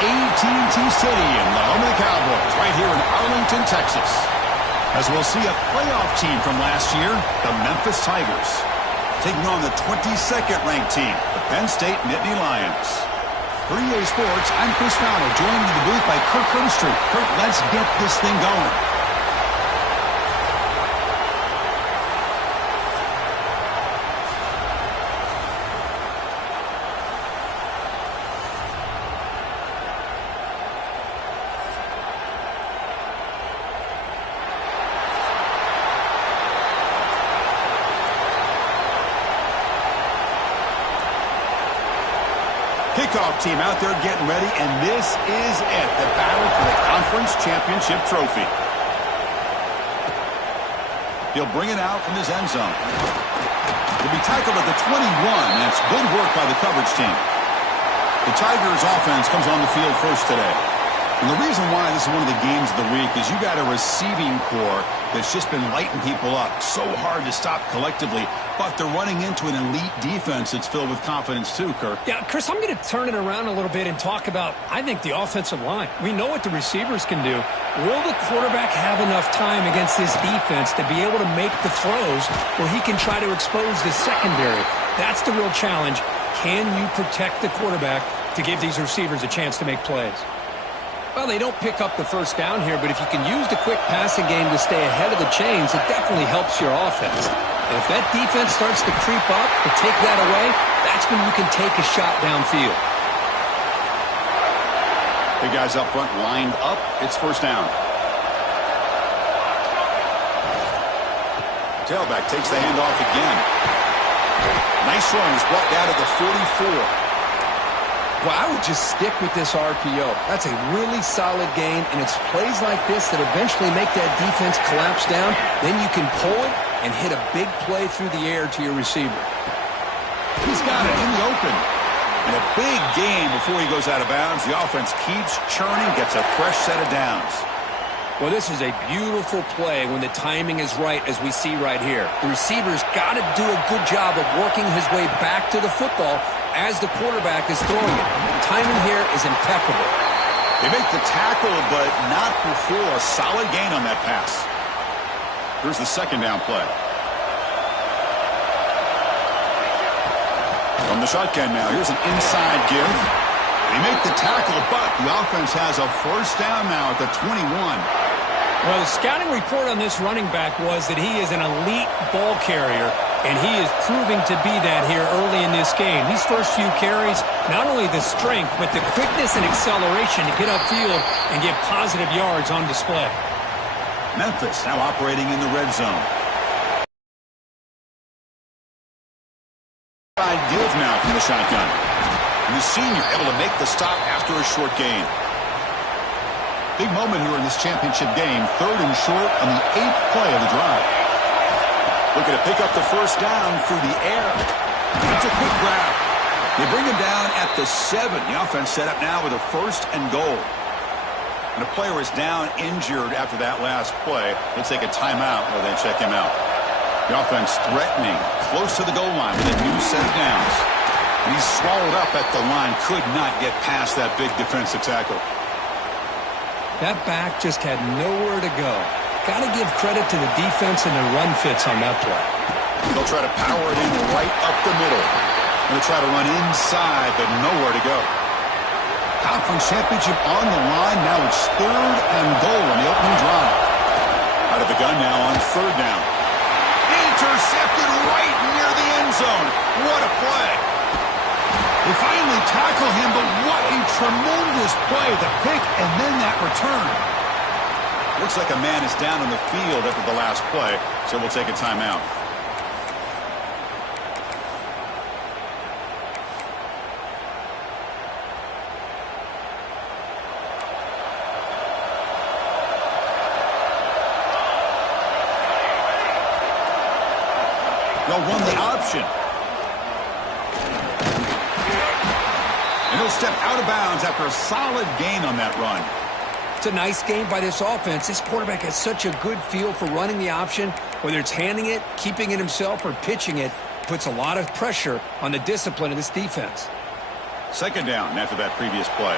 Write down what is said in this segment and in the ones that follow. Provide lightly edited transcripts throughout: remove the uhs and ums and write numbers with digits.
AT&T Stadium, the home of the Cowboys, right here in Arlington, Texas. As we'll see a playoff team from last year, the Memphis Tigers, taking on the 22nd ranked team, the Penn State Nittany Lions. For EA Sports, I'm Chris Fowler, joined in the booth by Kirk Herbstreit. Kirk, let's get this thing going. Kickoff team out there getting ready, and this is it, the battle for the conference championship trophy. He'll bring it out from his end zone. He'll be tackled at the 21, and it's good work by the coverage team. The Tigers offense comes on the field first today. And the reason why this is one of the games of the week is you got a receiving core that's just been lighting people up. So hard to stop collectively, but they're running into an elite defense that's filled with confidence too, Kirk. Yeah, Chris, I'm going to turn it around a little bit and talk about, I think, the offensive line. We know what the receivers can do. Will the quarterback have enough time against this defense to be able to make the throws where he can try to expose the secondary? That's the real challenge. Can you protect the quarterback to give these receivers a chance to make plays? Well, they don't pick up the first down here, but if you can use the quick passing game to stay ahead of the chains, it definitely helps your offense. And if that defense starts to creep up and take that away, that's when you can take a shot downfield. Big guys up front lined up. It's first down. Tailback takes the handoff again. Nice run. He's brought down to the 44. Well, I would just stick with this RPO. That's a really solid game, and it's plays like this that eventually make that defense collapse down. Then you can pull it and hit a big play through the air to your receiver. He's got it in the open. And a big game before he goes out of bounds. The offense keeps churning, gets a fresh set of downs. Well, this is a beautiful play when the timing is right, as we see right here. The receiver's got to do a good job of working his way back to the football as the quarterback is throwing it. The timing here is impeccable. They make the tackle, but not before a solid gain on that pass. Here's the second down play. From the shotgun now, here's an inside give. They make the tackle, but the offense has a first down now at the 21. Well, the scouting report on this running back was that he is an elite ball carrier, and he is proving to be that here early in this game. These first few carries, not only the strength, but the quickness and acceleration to get upfield and get positive yards on display. Memphis now operating in the red zone. Deals now from the shotgun. And the senior able to make the stop after a short gain. Big moment here in this championship game. Third and short on the 8th play of the drive. Looking to pick up the first down through the air. It's a quick grab. They bring him down at the 7. The offense set up now with a first and goal. And a player is down injured after that last play. They'll take a timeout while they check him out. The offense threatening close to the goal line with a new set of downs. And he's swallowed up at the line. Could not get past that big defensive tackle. That back just had nowhere to go. Got to give credit to the defense and the run fits on that play. They'll try to power it in right up the middle. They'll try to run inside, but nowhere to go. Conference championship on the line. Now it's third and goal on the opening drive. Out of the gun now on third down. Intercepted right near the end zone. What a play. They finally tackle him, but what a tremendous play. The pick and then that return. Looks like a man is down on the field after the last play, so we'll take a timeout. They'll run the option. And he'll step out of bounds after a solid gain on that run. It's a nice game by this offense. This quarterback has such a good feel for running the option. Whether it's handing it, keeping it himself, or pitching it, puts a lot of pressure on the discipline of this defense. Second down after that previous play.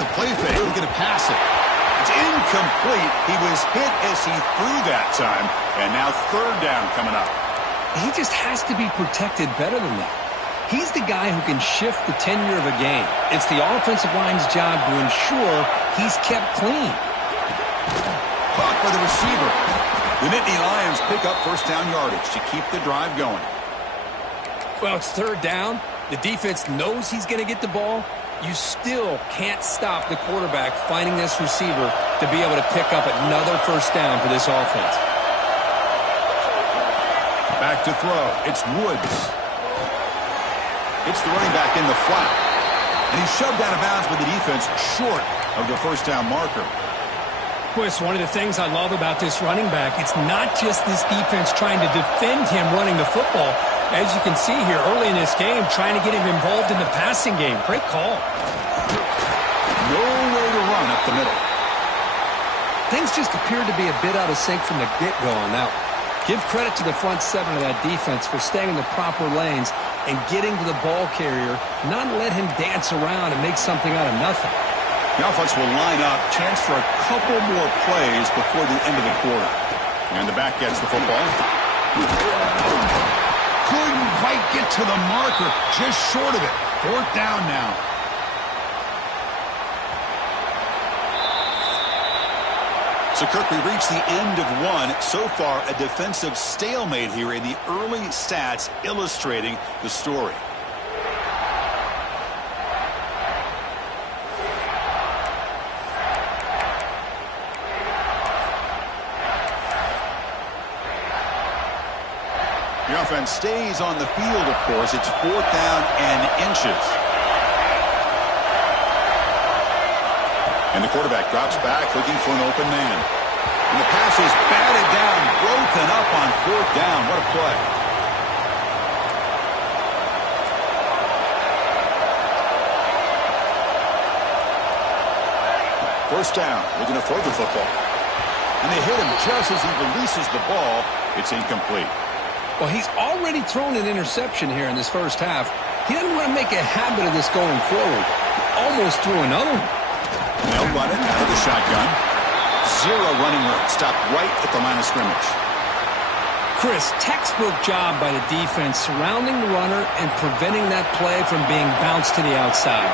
the play fake. Looking to pass it. It's incomplete. He was hit as he threw that time. And now third down coming up. He just has to be protected better than that. He's the guy who can shift the tenure of a game. It's the offensive line's job to ensure he's kept clean. Caught by the receiver. The Nittany Lions pick up first down yardage to keep the drive going. Well, it's third down. The defense knows he's going to get the ball. You still can't stop the quarterback finding this receiver to be able to pick up another first down for this offense. Back to throw. It's Woods. It's the running back in the flat. And he's shoved out of bounds with the defense short of the first down marker. Boy, it's one of the things I love about this running back. It's not just this defense trying to defend him running the football. As you can see here early in this game, trying to get him involved in the passing game. Great call. No way to run up the middle. Things just appeared to be a bit out of sync from the get-go on that one. Give credit to the front seven of that defense for staying in the proper lanes and getting to the ball carrier, not let him dance around and make something out of nothing. The offense will line up, chance for a couple more plays before the end of the quarter. And the back gets the football. Couldn't quite get to the marker, just short of it. Fourth down now. So, Kirk, we reached the end of one. So far, a defensive stalemate here in the early stats illustrating the story. The offense stays on the field, of course. It's fourth down and inches. And the quarterback drops back looking for an open man. And the pass is batted down, broken up on fourth down. What a play. First down, looking to throw the football. And they hit him just as he releases the ball. It's incomplete. Well, he's already thrown an interception here in this first half. He doesn't want to make a habit of this going forward. Almost threw another one. They'll run it out of the shotgun. Zero running room. Stopped right at the line of scrimmage. Chris, textbook job by the defense surrounding the runner and preventing that play from being bounced to the outside.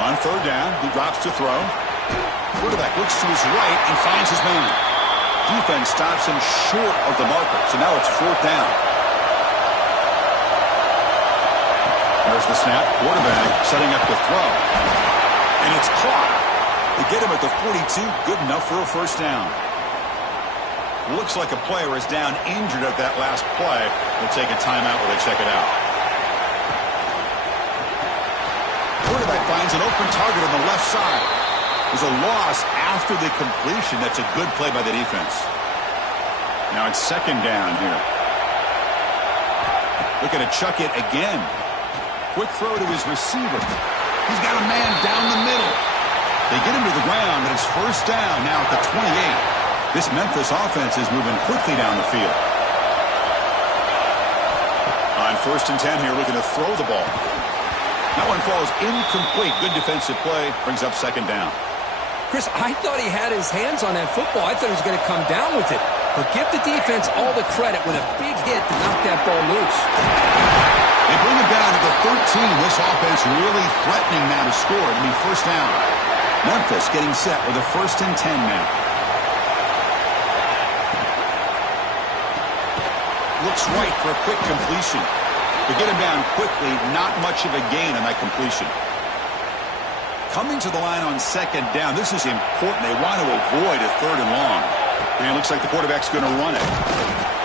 On third down, he drops to throw. Quarterback looks to his right and finds his man. Defense stops him short of the marker, so now it's fourth down. There's the snap. Quarterback setting up to throw. And it's caught. They get him at the 42, good enough for a first down. Looks like a player is down injured at that last play. They'll take a timeout while they check it out. Quarterback finds an open target on the left side. There's a loss after the completion. That's a good play by the defense. Now it's second down here. Looking to chuck it again. Quick throw to his receiver. He's got a man down the middle. They get him to the ground, and it's first down now at the 28. This Memphis offense is moving quickly down the field. On first and 10 here, looking to throw the ball. That one falls incomplete. Good defensive play. Brings up second down. Chris, I thought he had his hands on that football. I thought he was going to come down with it. But give the defense all the credit with a big hit to knock that ball loose. They bring him down to the 13. This offense really threatening now to score. It'll be first down. Memphis getting set with a first and 10 now. Looks right for a quick completion. To get him down quickly, not much of a gain on that completion. Coming to the line on second down, this is important. They want to avoid a third and long. And it looks like the quarterback's going to run it.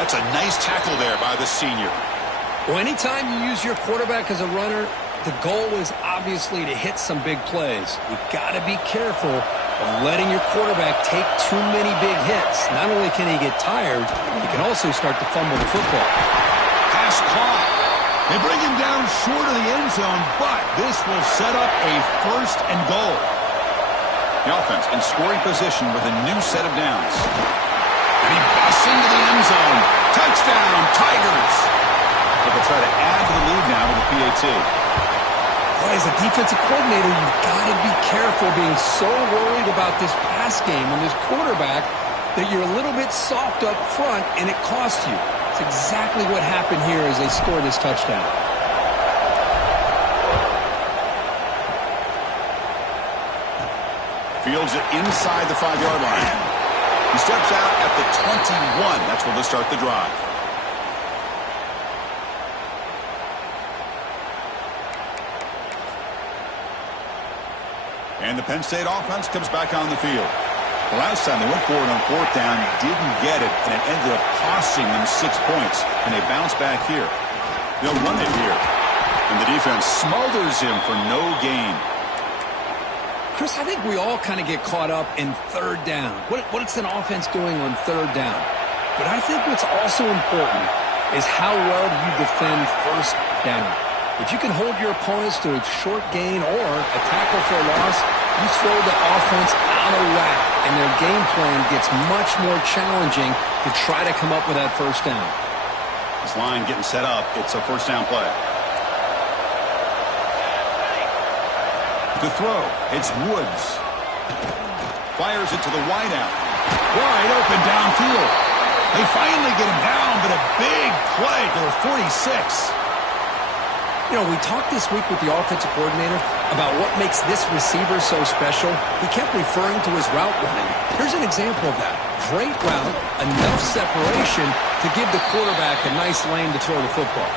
That's a nice tackle there by the senior. Well, anytime you use your quarterback as a runner, the goal is obviously to hit some big plays. You've got to be careful of letting your quarterback take too many big hits. Not only can he get tired, he can also start to fumble the football. Pass caught. They bring him down short of the end zone, but this will set up a first and goal. The offense in scoring position with a new set of downs. And he busts into the end zone. Touchdown, Tigers. So they'll try to add to the lead now with the PAT. boy, as a defensive coordinator, you've got to be careful being so worried about this pass game and this quarterback that you're a little bit soft up front and it costs you. It's exactly what happened here as they scored this touchdown. Fields it inside the 5-yard line. He steps out at the 21. That's where they'll start the drive. And the Penn State offense comes back on the field. The last time they went for it on 4th down, didn't get it, and it ended up costing them 6 points. And they bounce back here. They'll run it here. And the defense smothers him for no gain. Chris, I think we all kind of get caught up in 3rd down. What's an offense doing on 3rd down? But I think what's also important is how well do you defend 1st down. If you can hold your opponents to a short gain or a tackle for a loss, you throw the offense out of whack, and their game plan gets much more challenging to try to come up with that 1st down. This line getting set up. It's a 1st down play. To throw, it's Woods. Fires it to the wideout. Wide open downfield. They finally get him down, but a big play to the 46. You know, we talked this week with the offensive coordinator about what makes this receiver so special. He kept referring to his route running. Here's an example of that. Great route, enough separation to give the quarterback a nice lane to throw the football.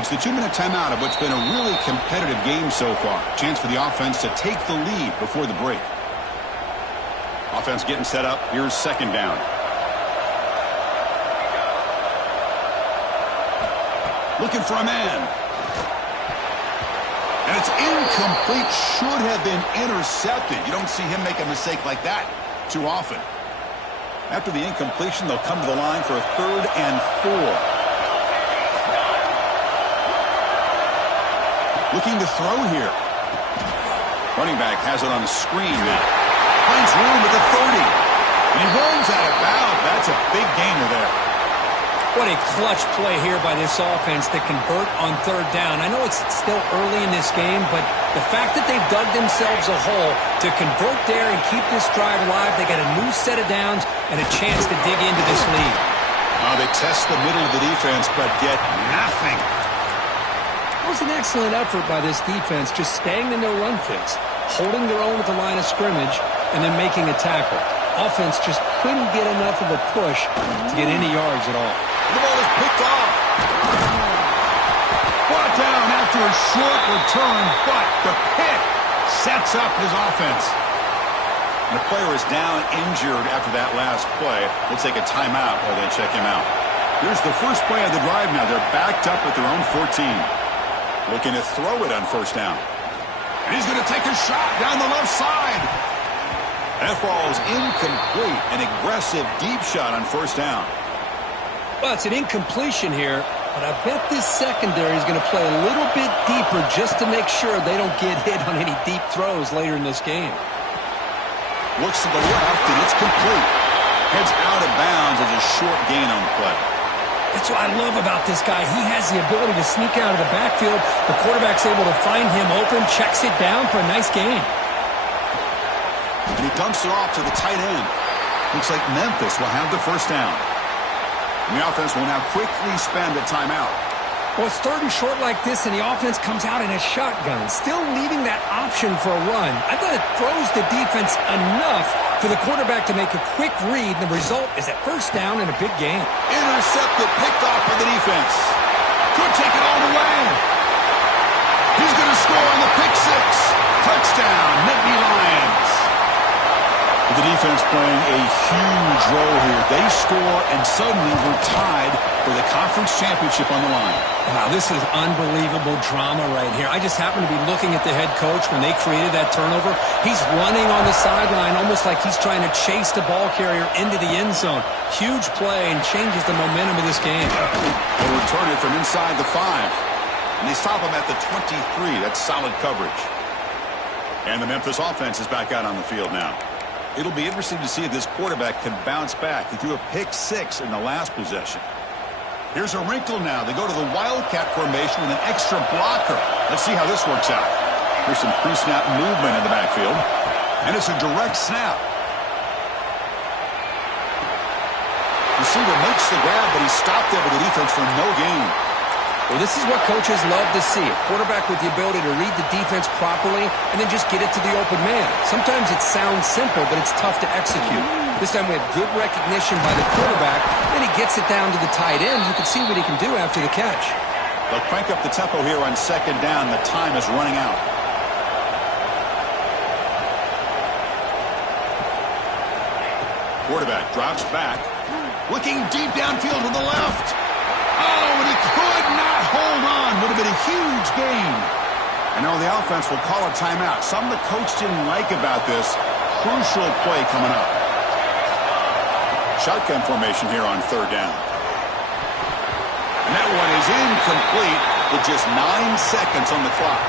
It's the 2-minute timeout of what's been a really competitive game so far. Chance for the offense to take the lead before the break. Offense getting set up. Here's 2nd down. Looking for a man. And it's incomplete. Should have been intercepted. You don't see him make a mistake like that too often. After the incompletion, they'll come to the line for a 3rd and 4. Looking to throw here. Running back has it on the screen now. Finds room at the 30. And he rolls out of bounds. That's a big gainer there. What a clutch play here by this offense to convert on 3rd down. I know it's still early in this game, but the fact that they've dug themselves a hole to convert there and keep this drive alive, they got a new set of downs and a chance to dig into this lead. They test the middle of the defense, but get nothing. It was an excellent effort by this defense, just staying in their run fits, holding their own at the line of scrimmage, and then making a tackle. Offense just couldn't get enough of a push to get any yards at all. The ball is picked off. Brought down after a short return, but the pick sets up his offense. And the player is down injured after that last play. We'll take a timeout while they check him out. Here's the first play of the drive now. They're backed up at their own 14. Looking to throw it on 1st down. And he's going to take a shot down the left side. That falls incomplete. An aggressive deep shot on 1st down. Well, it's an incompletion here, but I bet this secondary is going to play a little bit deeper just to make sure they don't get hit on any deep throws later in this game. Looks to the left, and it's complete. Heads out of bounds as a short gain on the play. That's what I love about this guy. He has the ability to sneak out of the backfield. The quarterback's able to find him open, checks it down for a nice gain. And he dumps it off to the tight end. Looks like Memphis will have the 1st down. And the offense will now quickly spend a timeout. Well, it's 3rd and short like this, and the offense comes out in a shotgun, still leaving that option for a run. I thought it throws the defense enough for the quarterback to make a quick read, and the result is that 1st down and a big gain. Intercepted, picked off by the defense. Could take it all the way. He's going to score on the pick 6. Touchdown, Nittany Lions. The defense playing a huge role here. They score, and suddenly we're tied for the conference championship on the line. Wow, this is unbelievable drama right here. I just happened to be looking at the head coach when they created that turnover. He's running on the sideline almost like he's trying to chase the ball carrier into the end zone. Huge play and changes the momentum of this game. They'll return it from inside the 5. And they stop him at the 23. That's solid coverage. And the Memphis offense is back out on the field now. It'll be interesting to see if this quarterback can bounce back. He threw a pick 6 in the last possession. Here's a wrinkle now. They go to the Wildcat formation with an extra blocker. Let's see how this works out. Here's some pre-snap movement in the backfield. And it's a direct snap. Receiver makes the grab, but he's stopped there by the defense for no gain. Well, this is what coaches love to see. A quarterback with the ability to read the defense properly and then just get it to the open man. Sometimes it sounds simple, but it's tough to execute. This time we have good recognition by the quarterback. Then he gets it down to the tight end. You can see what he can do after the catch. They'll crank up the tempo here on second down. The time is running out. Quarterback drops back. Looking deep downfield to the left. Oh, and he could not hold on. Would have been a huge gain. And now the offense will call a timeout. Something the coach didn't like about this. Crucial play coming up. Shotgun formation here on third down. And that one is incomplete with just 9 seconds on the clock.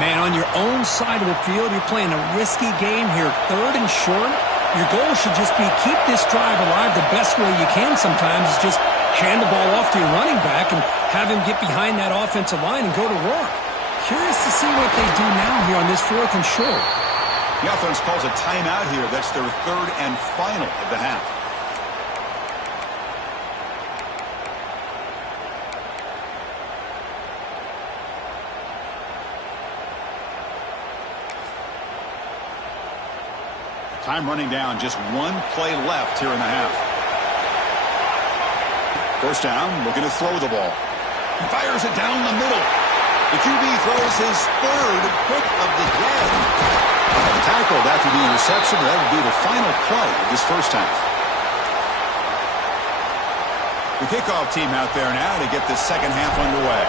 Man, on your own side of the field, you're playing a risky game here. Third and short. Your goal should just be keep this drive alive the best way you can sometimes is just hand the ball off to your running back and have him get behind that offensive line and go to work. Curious to see what they do now here on this fourth and short. The offense calls a timeout here. That's their third and final of the half. Time running down, just one play left here in the half. First down, looking to throw the ball. He fires it down the middle. The QB throws his third pick of the day. Tackled after the interception. That would be the final play of this first half. The kickoff team out there now to get this second half underway.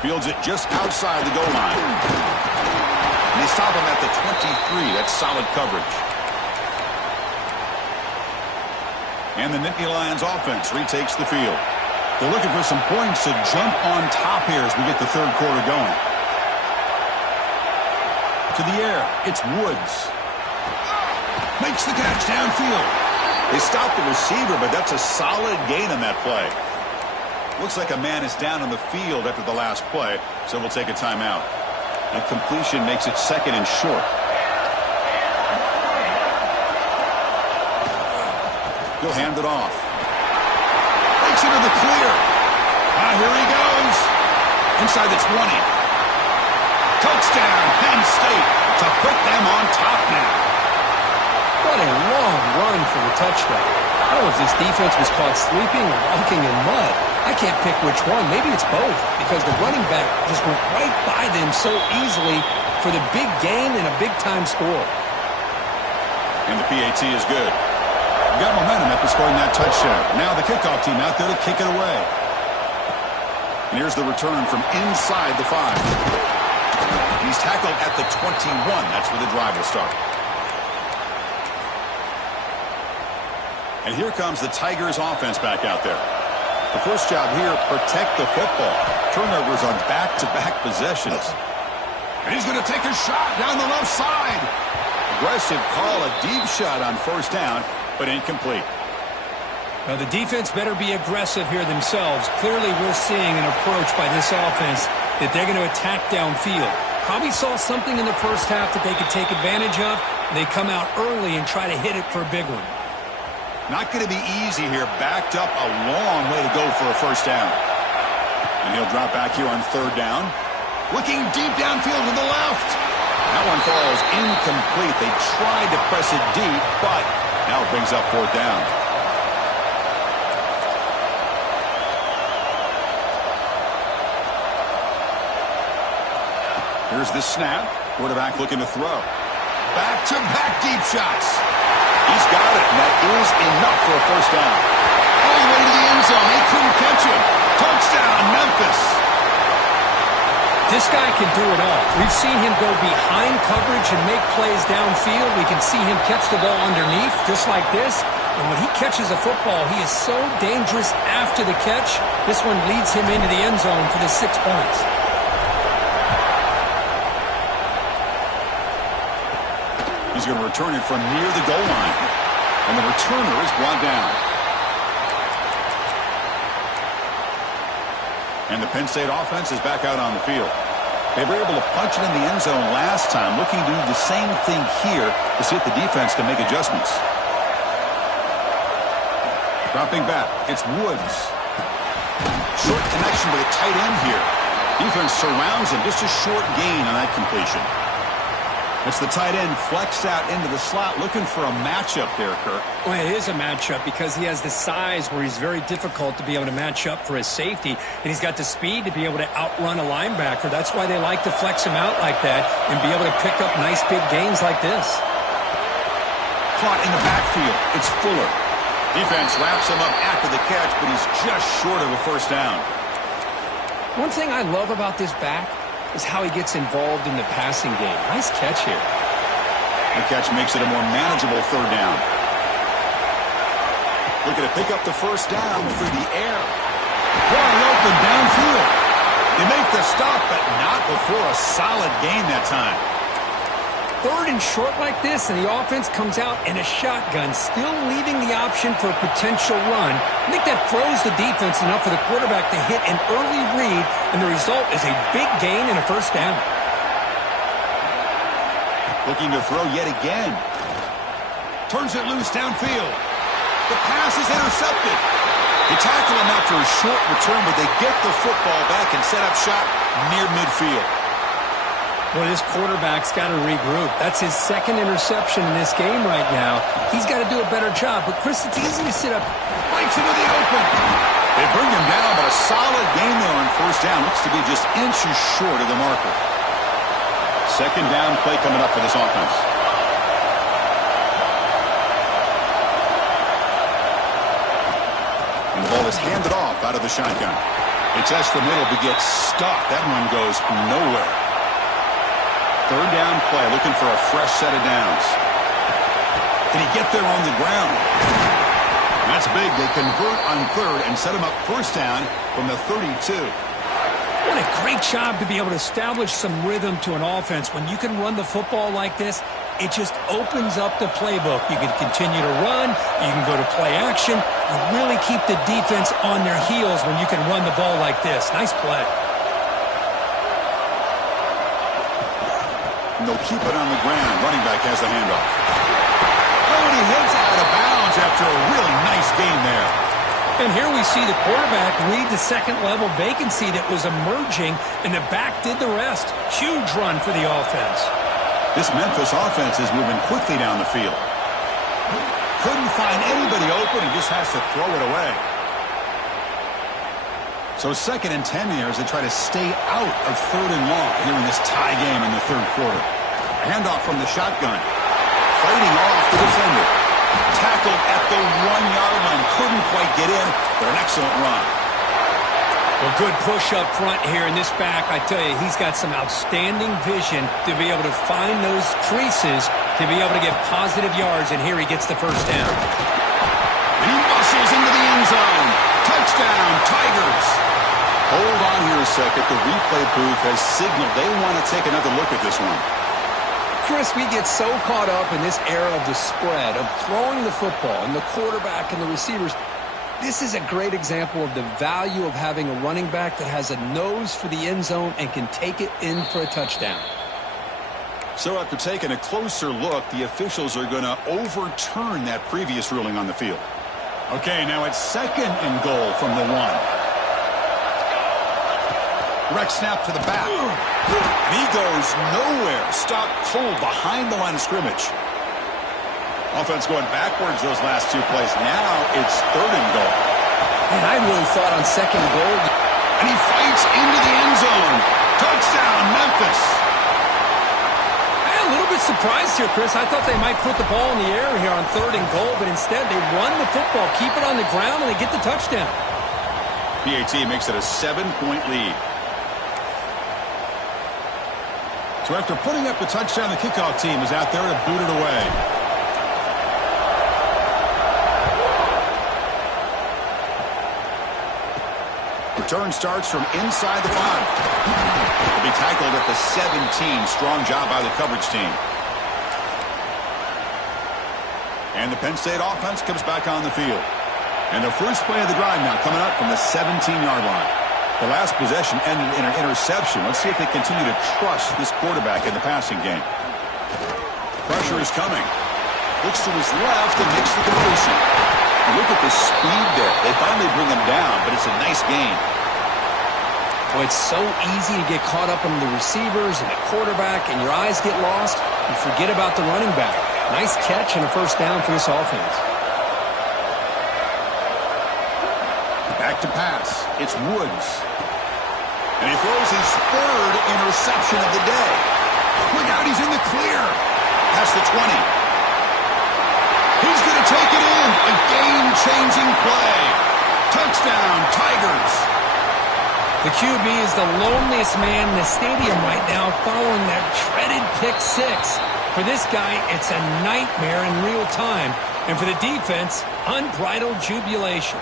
Fields it just outside the goal line. And they stop him at the 23. That's solid coverage. And the Nittany Lions offense retakes the field. They're looking for some points to jump on top here as we get the third quarter going. To the air, it's Woods. Makes the catch downfield. They stop the receiver, but that's a solid gain on that play. Looks like a man is down on the field after the last play, so we'll take a timeout. That completion makes it second and short. He'll hand it off. Takes it to the clear. Here he goes. Inside the 20. Touchdown, Penn State, to put them on top now. What a long run for the touchdown. I don't know if this defense was caught sleeping or walking in mud. I can't pick which one. Maybe it's both because the running back just went right by them so easily for the big gain and a big-time score. And the PAT is good. Got momentum after scoring that touchdown. Now the kickoff team out there to kick it away. And here's the return from inside the 5. He's tackled at the 21. That's where the drive will start. And here comes the Tigers offense back out there. The first job here, protect the football. Turnovers on back-to-back possessions. And he's going to take a shot down the left side. Aggressive call, a deep shot on first down, but incomplete. Now the defense better be aggressive here themselves. Clearly we're seeing an approach by this offense that they're going to attack downfield. Probably saw something in the first half that they could take advantage of. They come out early and try to hit it for a big one. Not going to be easy here. Backed up a long way to go for a first down. And he'll drop back here on third down. Looking deep downfield to the left. That one falls incomplete. They tried to press it deep, but now it brings up fourth down. Here's the snap. Quarterback looking to throw. Back-to-back deep shots. He's got it, and that is enough for a first down. All the way to the end zone. They couldn't catch him. Touchdown, Memphis. This guy can do it all. We've seen him go behind coverage and make plays downfield. We can see him catch the ball underneath, just like this. And when he catches a football, he is so dangerous after the catch. This one leads him into the end zone for the 6 points. He's going to return it from near the goal line. And the returner is brought down. And the Penn State offense is back out on the field. They were able to punch it in the end zone last time, looking to do the same thing here to see if the defense can make adjustments. Dropping back, it's Woods. Short connection with a tight end here. Defense surrounds him, just a short gain on that completion. It's the tight end flexed out into the slot, looking for a matchup there, Kirk. Well, it is a matchup because he has the size where he's very difficult to be able to match up for his safety, and he's got the speed to be able to outrun a linebacker. That's why they like to flex him out like that and be able to pick up nice big gains like this. Caught in the backfield. It's Fuller. Defense wraps him up after the catch, but he's just short of a first down. One thing I love about this back is how he gets involved in the passing game. Nice catch here. The catch makes it a more manageable third down. Looking to pick up the first down through the air. Wide open downfield. They make the stop, but not before a solid gain that time. Third and short like this, and the offense comes out in a shotgun, still leaving the option for a potential run. I think that throws the defense enough for the quarterback to hit an early read, and the result is a big gain and a first down. Looking to throw yet again. Turns it loose downfield. The pass is intercepted. They tackle him after a short return, but they get the football back and set up shop near midfield. Well, this quarterback's got to regroup. That's his second interception in this game right now. He's got to do a better job. But, Chris, it's easy to sit up. Breaks into the open. They bring him down, but a solid game there on first down. Looks to be just inches short of the marker. Second down play coming up for this offense. And the ball is handed off out of the shotgun. They test the middle, but gets stuck. That one goes nowhere. Third down play, looking for a fresh set of downs. Can he get there on the ground? That's big. They convert on third and set him up first down from the 32. What a great job to be able to establish some rhythm to an offense. When you can run the football like this, it just opens up the playbook. You can continue to run. You can go to play action. You really keep the defense on their heels when you can run the ball like this. Nice play. And they'll keep it on the ground. Running back has the handoff. Oh, and he heads out of bounds after a really nice game there. And here we see the quarterback read the second-level vacancy that was emerging, and the back did the rest. Huge run for the offense. This Memphis offense is moving quickly down the field. Couldn't find anybody open. He just has to throw it away. So 2nd and 10 here as they try to stay out of 3rd and long here in this tie game in the third quarter. A handoff from the shotgun. Fighting off the defender. Tackled at the 1-yard line. Couldn't quite get in, but an excellent run. Well, good push up front here in this back. I tell you, he's got some outstanding vision to be able to find those creases to be able to get positive yards, and here he gets the first down. And he muscles into the end zone. Touchdown, Tigers. Hold on here a second. The replay booth has signaled they want to take another look at this one. Chris, we get so caught up in this era of the spread, of throwing the football, and the quarterback and the receivers. This is a great example of the value of having a running back that has a nose for the end zone and can take it in for a touchdown. So after taking a closer look, the officials are going to overturn that previous ruling on the field. Okay, now it's 2nd and goal from the 1. Direct snap to the back. And he goes nowhere. Stop cold behind the line of scrimmage. Offense going backwards those last 2 plays. Now it's 3rd and goal. And I really thought on 2nd goal. And he fights into the end zone. Touchdown, Memphis. I'm a little bit surprised here, Chris. I thought they might put the ball in the air here on 3rd and goal, but instead they run the football, keep it on the ground, and they get the touchdown. PAT makes it a 7-point lead. So after putting up the touchdown, the kickoff team is out there to boot it away. Return starts from inside the 5. Will be tackled at the 17. Strong job by the coverage team. And the Penn State offense comes back on the field. And the first play of the drive now coming up from the 17-yard line. The last possession ended in an interception. Let's see if they continue to trust this quarterback in the passing game. Pressure is coming. Looks to his left and makes the completion. Look at the speed there. They finally bring him down, but it's a nice gain. Well, it's so easy to get caught up in the receivers and the quarterback, and your eyes get lost. You forget about the running back. Nice catch and a first down for this offense. Back to pass. It's Woods. And he throws his third interception of the day. Look out, he's in the clear. Past the 20. He's going to take it in. A game-changing play. Touchdown, Tigers. The QB is the loneliest man in the stadium right now following that dreaded pick six. For this guy, it's a nightmare in real time. And for the defense, unbridled jubilation.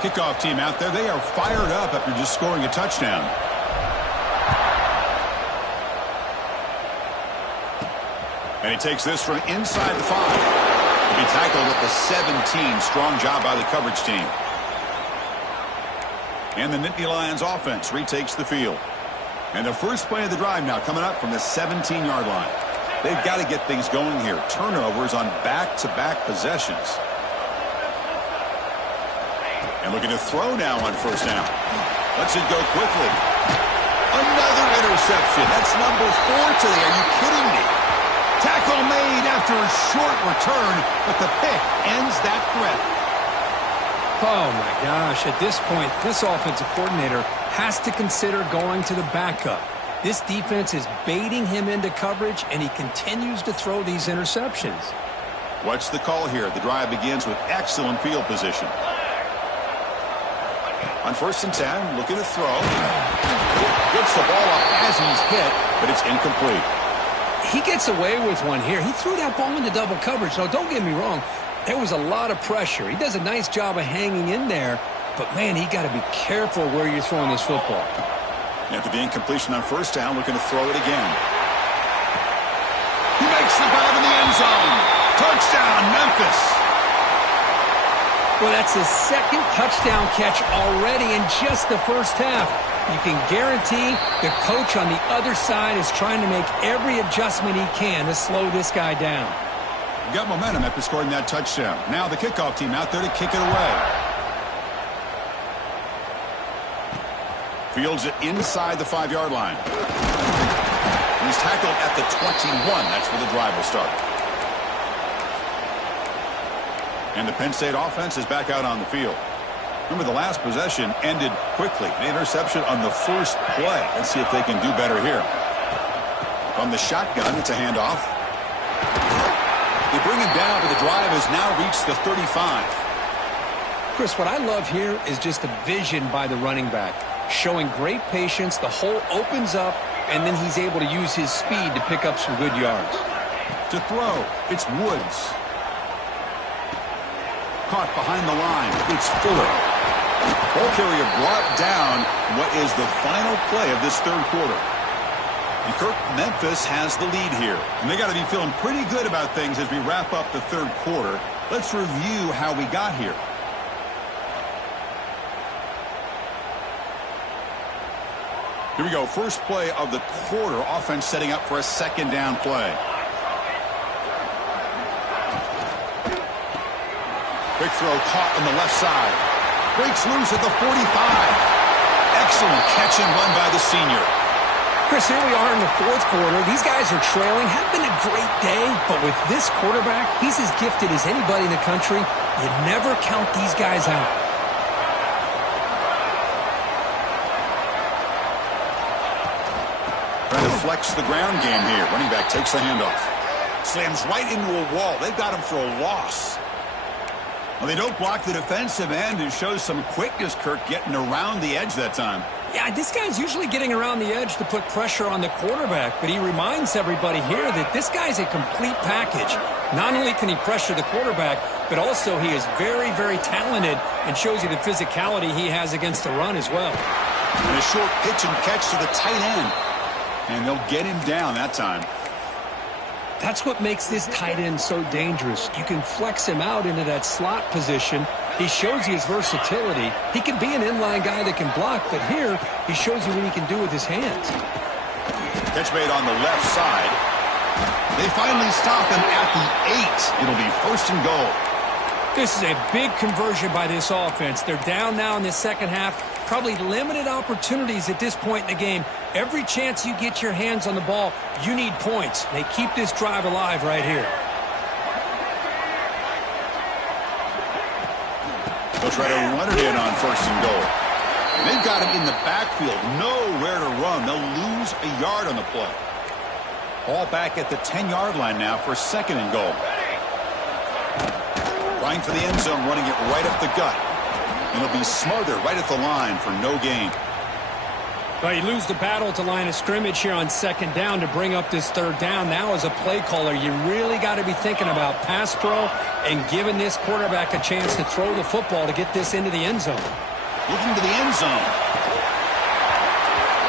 Kickoff team out there, they are fired up after just scoring a touchdown. And he takes this from inside the 5. He'll be tackled at the 17. Strong job by the coverage team. And the Nittany Lions offense retakes the field. And the first play of the drive now coming up from the 17-yard line. They've got to get things going here. Turnovers on back-to-back possessions. And looking to throw now on first down. Lets it go quickly. Another interception. That's number 4 today. Are you kidding me? Tackle made after a short return, but the pick ends that threat. Oh, my gosh. At this point, this offensive coordinator has to consider going to the backup. This defense is baiting him into coverage, and he continues to throw these interceptions. What's the call here? The drive begins with excellent field position. On first and 10, looking to throw. Gets the ball up as he's hit, but it's incomplete. He gets away with one here. He threw that ball into double coverage. Now, don't get me wrong. There was a lot of pressure. He does a nice job of hanging in there. But, man, he got to be careful where you're throwing this football. After the incompletion on first down, looking to throw it again. He makes the grab in the end zone. Touchdown, Memphis. Well, that's his second touchdown catch already in just the first half. You can guarantee the coach on the other side is trying to make every adjustment he can to slow this guy down. Got momentum after scoring that touchdown. Now the kickoff team out there to kick it away. Fields it inside the 5-yard line. He's tackled at the 21. That's where the drive will start. And the Penn State offense is back out on the field. Remember, the last possession ended quickly. An interception on the first play. Let's see if they can do better here. From the shotgun, it's a handoff. They bring him down, but the drive has now reached the 35. Chris, what I love here is just the vision by the running back. Showing great patience, the hole opens up, and then he's able to use his speed to pick up some good yards. To throw, it's Woods. Caught behind the line, it's Fuller. Ball carrier brought down what is the final play of this third quarter. And Kirk, Memphis has the lead here. And they got to be feeling pretty good about things as we wrap up the third quarter. Let's review how we got here. Here we go. First play of the quarter. Offense setting up for a second down play. Quick throw caught on the left side. Breaks loose at the 45. Excellent catch and run by the senior. Chris, here we are in the fourth quarter. These guys are trailing. Had been a great day, but with this quarterback, he's as gifted as anybody in the country. You never count these guys out. Trying to flex the ground game here. Running back takes the handoff. Slams right into a wall. They've got him for a loss. Well, they don't block the defensive end and shows some quickness, Kirk, getting around the edge that time. Yeah, this guy's usually getting around the edge to put pressure on the quarterback, but he reminds everybody here that this guy's a complete package. Not only can he pressure the quarterback, but also he is very, very talented and shows you the physicality he has against the run as well. And a short pitch and catch to the tight end. And they'll get him down that time. That's what makes this tight end so dangerous. You can flex him out into that slot position. He shows you his versatility. He can be an inline guy that can block, but here he shows you what he can do with his hands. Catch made on the left side. They finally stop him at the 8. It'll be 1st and goal. This is a big conversion by this offense. They're down now in the second half. Probably limited opportunities at this point in the game. Every chance you get your hands on the ball, you need points. They keep this drive alive right here. They'll try to run it in on 1st and goal. They've got him in the backfield. Nowhere to run. They'll lose a yard on the play. Ball back at the 10-yard line now for 2nd and goal. Trying for the end zone, running it right up the gut. And it'll be smothered right at the line for no gain. Well, you lose the battle at the line of scrimmage here on 2nd down to bring up this 3rd down. Now as a play caller, you really got to be thinking about pass pro and giving this quarterback a chance to throw the football to get this into the end zone. Looking to the end zone.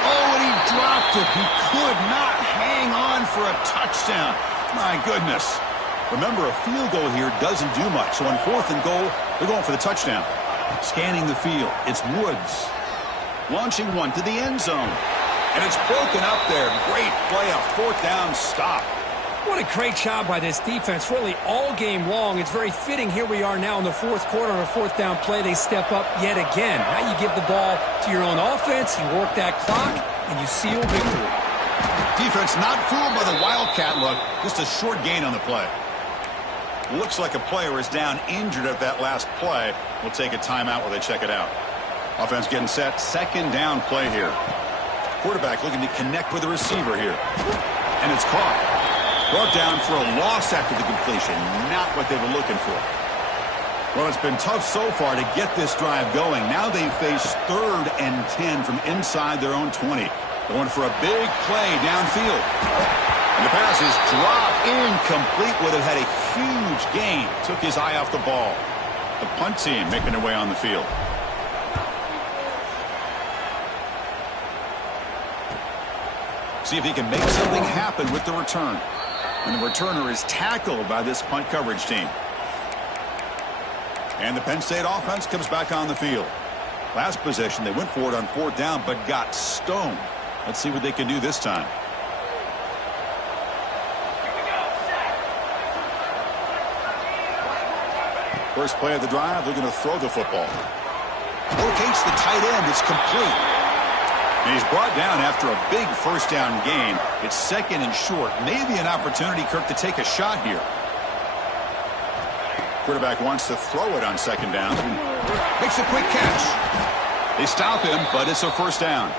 Oh, and he dropped it. He could not hang on for a touchdown. My goodness. Remember, a field goal here doesn't do much. So on 4th and goal, they're going for the touchdown. Scanning the field. It's Woods. Launching one to the end zone. And it's broken up there. Great play, a 4th down stop. What a great job by this defense, really all game long. It's very fitting. Here we are now in the 4th quarter on a 4th down play. They step up yet again. Now you give the ball to your own offense, you work that clock, and you seal victory. Defense not fooled by the Wildcat look. Just a short gain on the play. Looks like a player is down injured at that last play. We'll take a timeout while they check it out. Offense getting set. 2nd down play here. Quarterback looking to connect with the receiver here. And it's caught. Brought down for a loss after the completion. Not what they were looking for. Well, it's been tough so far to get this drive going. Now they face 3rd and 10 from inside their own 20. Going for a big play downfield. And the pass is dropped incomplete. Would have had a huge gain. Took his eye off the ball. The punt team making their way on the field. See if he can make something happen with the return. And the returner is tackled by this punt coverage team. And the Penn State offense comes back on the field. Last possession, they went for it on 4th down, but got stoned. Let's see what they can do this time. First play of the drive, they're going to throw the football. Locates the tight end. It's complete. And he's brought down after a big 1st down gain. It's 2nd and short. Maybe an opportunity, Kirk, to take a shot here. Quarterback wants to throw it on 2nd down. Makes a quick catch. They stop him, but it's a 1st down.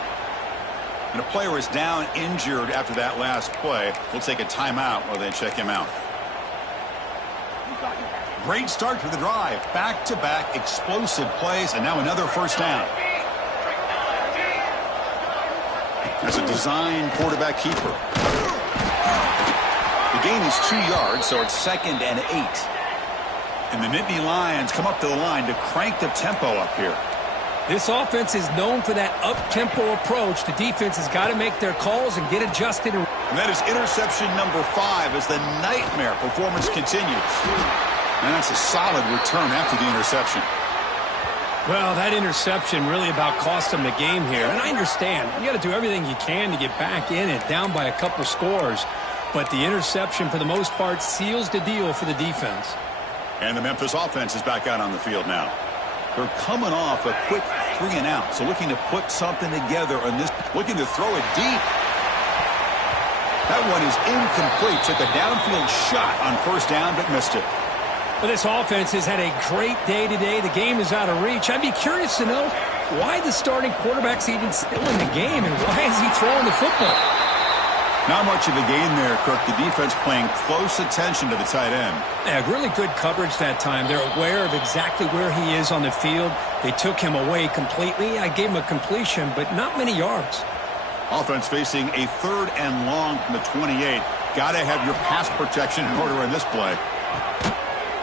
And a player is down injured after that last play. We'll take a timeout while they check him out. Great start to the drive. Back-to-back explosive plays, and now another 1st down. That's a design quarterback keeper. The gain is 2 yards, so it's 2nd and 8. And the Nittany Lions come up to the line to crank the tempo up here. This offense is known for that up-tempo approach. The defense has got to make their calls and get adjusted. And that is interception number 5 as the nightmare performance continues. And that's a solid return after the interception. Well, that interception really about cost them the game here. And I understand. You got to do everything you can to get back in it, down by a couple scores. But the interception, for the most part, seals the deal for the defense. And the Memphis offense is back out on the field now. They're coming off a quick 3 and out. So looking to put something together on this. Looking to throw it deep. That one is incomplete. Took a downfield shot on 1st down, but missed it. Well, this offense has had a great day today. The game is out of reach. I'd be curious to know why the starting quarterback's even still in the game and why is he throwing the football? Not much of a gain there, Kirk. The defense paying close attention to the tight end. Yeah, really good coverage that time. They're aware of exactly where he is on the field. They took him away completely. I gave him a completion, but not many yards. Offense facing a 3rd and long from the 28. Got to have your pass protection in order in this play.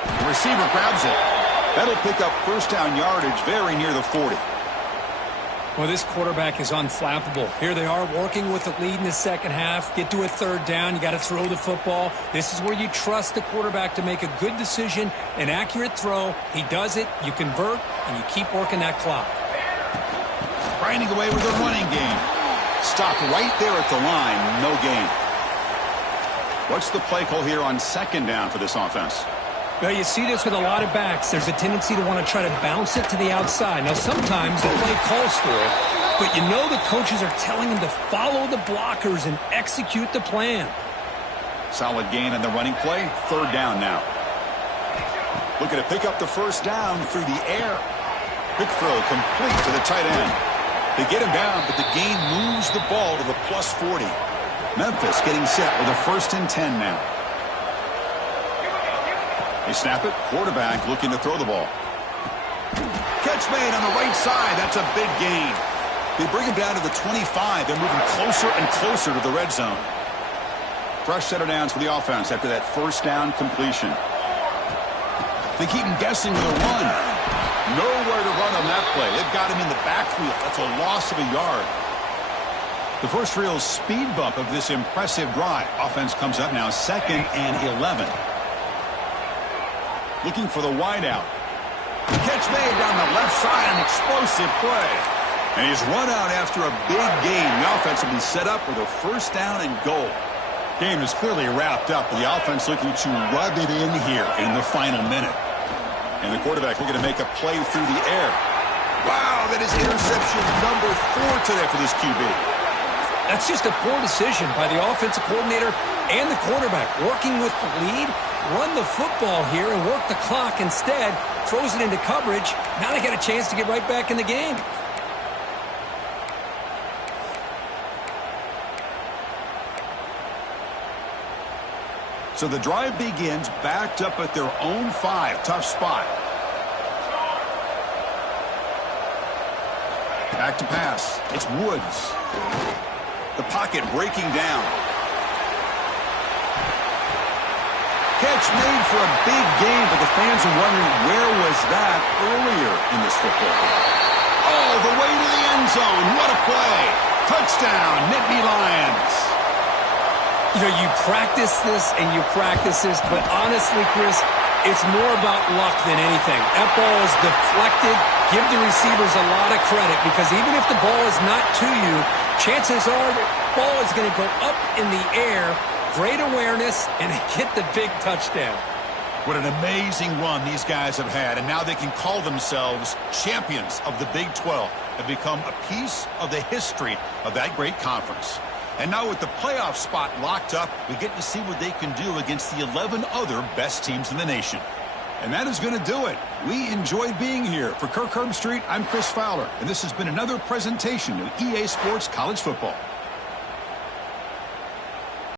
The receiver grabs it. That'll pick up 1st down yardage very near the 40. Well, this quarterback is unflappable. Here they are working with the lead in the second half. Get to a third down. You got to throw the football. This is where you trust the quarterback to make a good decision, an accurate throw. He does it, you convert, and you keep working that clock. Grinding away with a running game. Stopped right there at the line. No gain. What's the play call here on second down for this offense? Well, you see this with a lot of backs. There's a tendency to want to try to bounce it to the outside. Now, sometimes the play calls for it, but you know the coaches are telling them to follow the blockers and execute the plan. Solid gain on the running play. Third down now. Looking to pick up the first down through the air. Quick throw complete to the tight end. They get him down, but the gain moves the ball to the +40. Memphis getting set with a 1st and 10 now. They snap it. Quarterback looking to throw the ball. Catch made on the right side. That's a big gain. They bring him down to the 25. They're moving closer and closer to the red zone. Fresh set of downs for the offense after that first down completion. They keep him guessing with a run. Nowhere to run on that play. They've got him in the backfield. That's a loss of a yard. The first real speed bump of this impressive drive. Offense comes up now 2nd and 11. Looking for the wideout. The catch made down the left side, an explosive play. And he's run out after a big gain. The offense will be set up with a 1st down and goal. Game is clearly wrapped up, but the offense looking to rub it in here in the final minute. And the quarterback looking to make a play through the air. Wow, that is interception number 4 today for this QB. That's just a poor decision by the offensive coordinator and the quarterback. Working with the lead, run the football here and work the clock instead. Throws it into coverage. Now they get a chance to get right back in the game. So the drive begins backed up at their own 5. Tough spot. Back to pass. It's Woods. The pocket breaking down. Catch made for a big gain, but the fans are wondering where was that earlier in this football game. Oh, the way to the end zone. What a play. Touchdown, Nittany Lions. You know, you practice this and you practice this, but honestly, Chris, it's more about luck than anything. That ball is deflected. Give the receivers a lot of credit because even if the ball is not to you, chances are the ball is going to go up in the air. Great awareness, and they get the big touchdown. What an amazing run these guys have had, and now they can call themselves champions of the Big 12 and become a piece of the history of that great conference. And now with the playoff spot locked up, we get to see what they can do against the 11 other best teams in the nation. And that is going to do it. We enjoyed being here. For Kirk Herbstreit, I'm Chris Fowler, and this has been another presentation of EA Sports College Football.